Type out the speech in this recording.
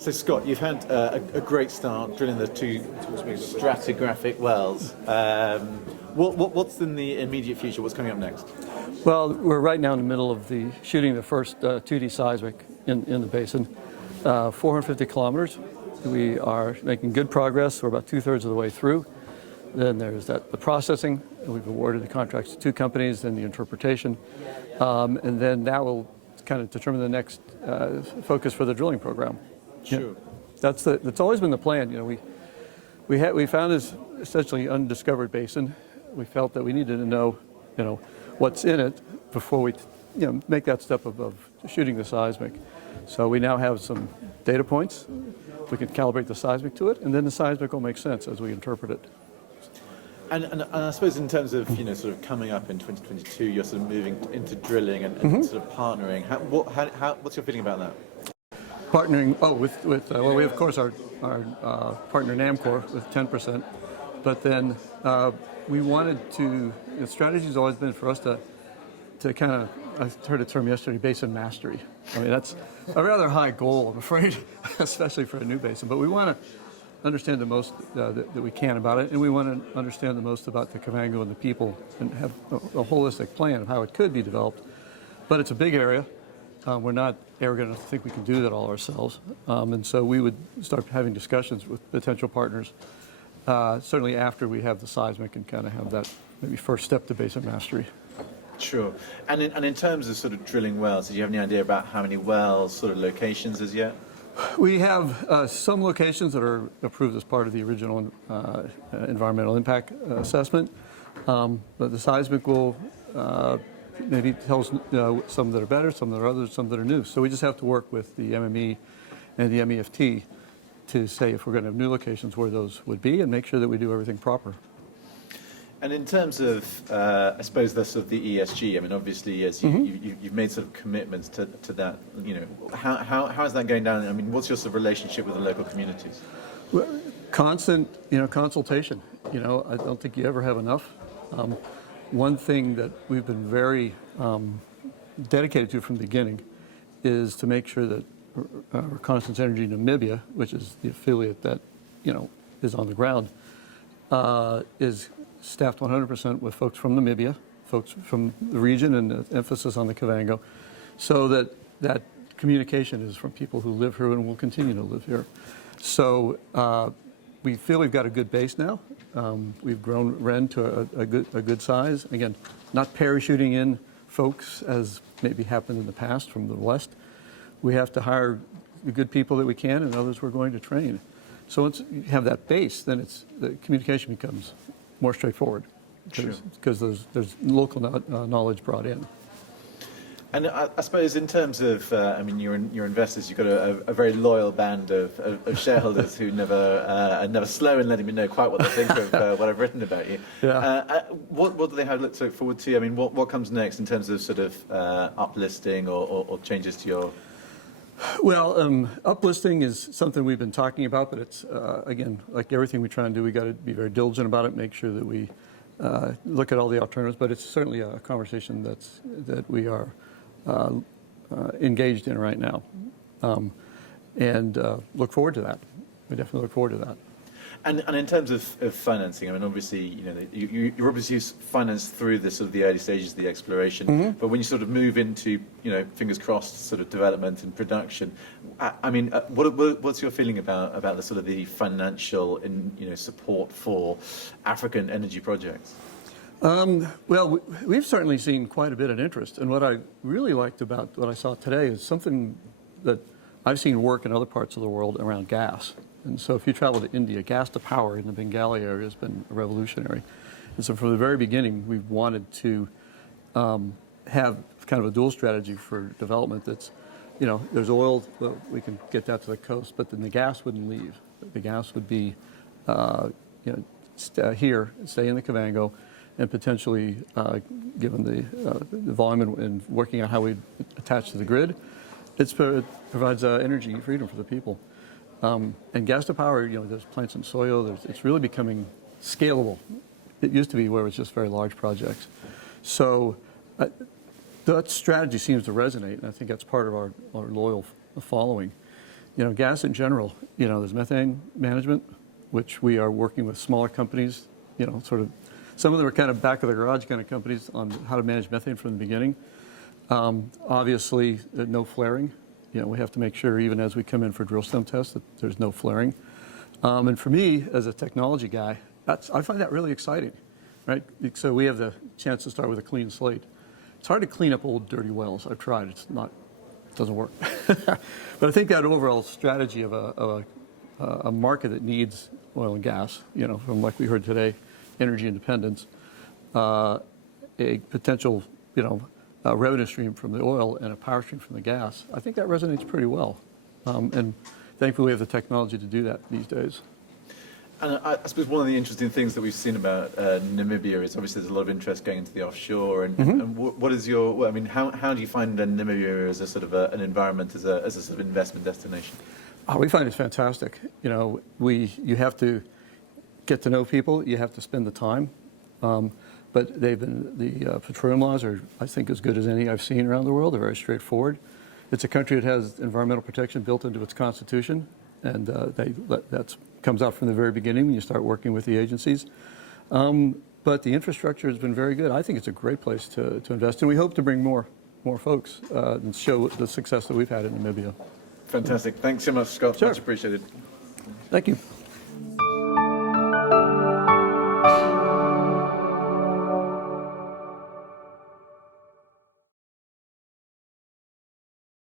So Scott, you've had a great start drilling the two stratigraphic wells. What's in the immediate future? What's coming up next? Well, we're right now in the middle of shooting the first 2D seismic in the basin, 450 kilometers. We are making good progress. We're about 2/3 of the way through. Then there's the processing. We've awarded the contracts to 2 companies, then the interpretation, and then that will kind of determine the next focus for the drilling program. Sure. Yeah. That's always been the plan. You know, we found this essentially undiscovered basin. We felt that we needed to know, what's in it before we, make that step of shooting the seismic. So we now have some data points. We can calibrate the seismic to it, and then the seismic will make sense as we interpret it. And I suppose in terms of sort of coming up in 2022, you're sort of moving into drilling and sort of partnering. What's your feeling about that? Partnering, well, we of course our partner Namcor with 10%, but then we wanted to. The strategy has always been for us to kind of. I heard a term yesterday, basin mastery. I mean, that's a rather high goal, I'm afraid, especially for a new basin. But we want to understand the most that we can about it, and we want to understand the most about the Kavango and the people, and have a holistic plan of how it could be developed. But it's a big area. We're not arrogant enough to think we can do that all ourselves, and so we would start having discussions with potential partners, certainly after we have the seismic and kind of have that maybe first step to basin mastery. Sure. And in terms of sort of drilling wells, do you have any idea about how many wells, sort of locations as yet? We have some locations that are approved as part of the original environmental impact assessment, but the seismic will maybe tell us some that are better, some that are others, some that are new. So we just have to work with the MME and the MEFT to say if we're going to have new locations where those would be, and make sure that we do everything proper. And in terms of, I suppose, the sort of the ESG, I mean, obviously, as you've made sort of commitments to that, how is that going down? I mean, what's your sort of relationship with the local communities? Well, constant, consultation. I don't think you ever have enough. One thing that we've been very dedicated to from the beginning is to make sure that Reconnaissance Energy Namibia, which is the affiliate that, is on the ground, is staffed 100% with folks from Namibia, folks from the region, and the emphasis on the Kavango, so that communication is from people who live here and will continue to live here. So we feel we've got a good base now. We've grown REN to a good size. Again, not parachuting in folks as maybe happened in the past from the West. We have to hire the good people that we can, and others we're going to train. So once you have that base, then the communication becomes more straightforward, because there's local knowledge brought in. And I suppose in terms of, your investors, you've got a very loyal band of shareholders who are never slow in letting me know quite what they think of what I've written about you. Yeah. What do they have to look forward to? I mean, what comes next in terms of sort of uplisting or changes to your? Well, uplisting is something we've been talking about, but it's, again, like everything we try and do, we got to be very diligent about it, make sure that we look at all the alternatives, but it's certainly a conversation that we are engaged in right now, and look forward to that. We definitely look forward to that. And in terms of financing, I mean, obviously, you're obviously financed through the sort of the early stages of the exploration. But when you sort of move into, fingers crossed, sort of development and production, I mean, what's your feeling about the sort of the financial and support for African energy projects? Well, we've certainly seen quite a bit of interest, and what I really liked about what I saw today is something that I've seen work in other parts of the world around gas. And so if you travel to India, gas to power in the Bengali area has been revolutionary. And so from the very beginning, we've wanted to have kind of a dual strategy for development that's, there's oil, well, we can get that to the coast, but then the gas wouldn't leave. The gas would be, here, stay in the Kavango, and potentially, given the volume and working out how we attach to the grid, it provides energy freedom for the people. And gas to power, there's plants in soil. It's really becoming scalable. It used to be where it was just very large projects. So that strategy seems to resonate, and I think that's part of our loyal following. gas in general, there's methane management, which we are working with smaller companies, sort of, some of them are kind of back of the garage kind of companies on how to manage methane from the beginning. Obviously, no flaring. We have to make sure even as we come in for drill stem tests that there's no flaring. And for me, as a technology guy, I find that really exciting, right? So we have the chance to start with a clean slate. It's hard to clean up old dirty wells. I've tried. It doesn't work. But I think that overall strategy of a market that needs oil and gas, from like we heard today, energy independence, a potential, revenue stream from the oil and a power stream from the gas, I think that resonates pretty well. And thankfully we have the technology to do that these days. And I suppose one of the interesting things that we've seen about Namibia is obviously there's a lot of interest going into the offshore. And what is how do you find Namibia as a sort of an environment, as a sort of investment destination? We find it fantastic. You have to get to know people. You have to spend the time. But the petroleum laws are, I think, as good as any I've seen around the world. They're very straightforward. It's a country that has environmental protection built into its constitution, and that comes out from the very beginning when you start working with the agencies. But the infrastructure has been very good. I think it's a great place to invest in. We hope to bring more folks and show the success that we've had in Namibia. Fantastic. Thanks so much, Scott. Sure. Much appreciated. Thank you.